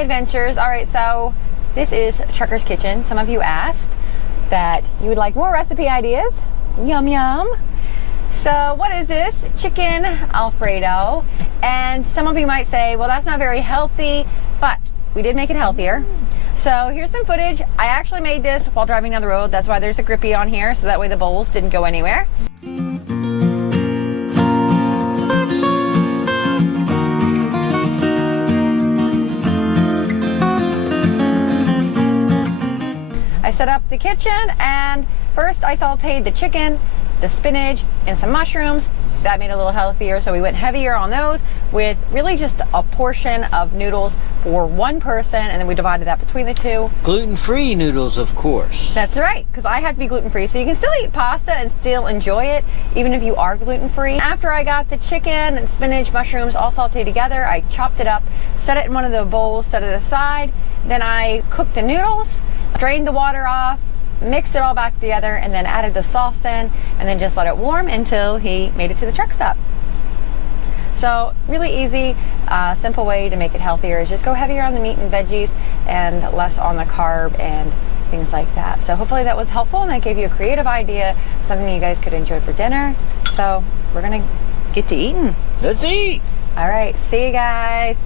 adventures. All right, so this is Trucker's Kitchen. Some of you asked that you would like more recipe ideas. Yum, yum. So what is this? Chicken Alfredo. And some of you might say, well, that's not very healthy, but we did make it healthier. So here's some footage. I actually made this while driving down the road. That's why there's a grippy on here, so that way the bowls didn't go anywhere. I set up the kitchen, and first I sauteed the chicken, the spinach, and some mushrooms. That made it a little healthier, so we went heavier on those with really just a portion of noodles for one person, and then we divided that between the two. Gluten-free noodles, of course. That's right, because I have to be gluten-free, so you can still eat pasta and still enjoy it, even if you are gluten-free. After I got the chicken and spinach, mushrooms all sauteed together, I chopped it up, set it in one of the bowls, set it aside. Then I cooked the noodles, drained the water off, mixed it all back together, and then added the sauce in, and then just let it warm until he made it to the truck stop. So really easy, simple way to make it healthier is just go heavier on the meat and veggies and less on the carb and things like that. So hopefully that was helpful, and that gave you a creative idea of something you guys could enjoy for dinner. So we're gonna get to eating. Let's eat. All right, see you guys.